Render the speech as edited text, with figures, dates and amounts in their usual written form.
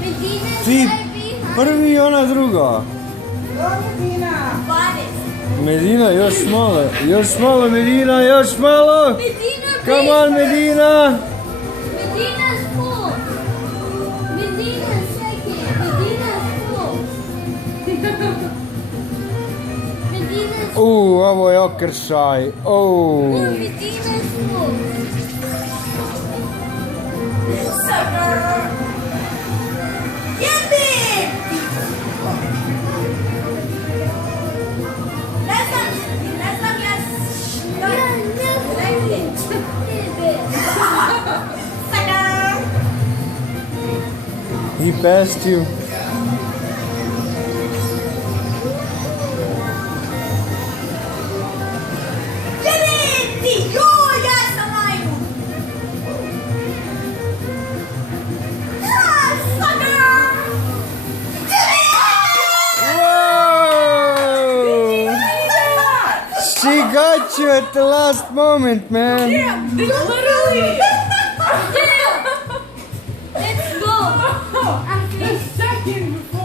Medina Ti sebi. prvi, ona druga. Medina. 20. Medina, još malo Medina, još malo. Medina Come on Medina. Medina's full. Medina's second. Medina's full. Medina's Ovo je okršaj. Medina's full. Sucker. Get it. Last time yes. Sucker. He passed you. Get it. Jo, ja sam najmu. Ah, sucker. Get it. Whoa! She got you at the last moment, man. Literally. Let's go. The second before.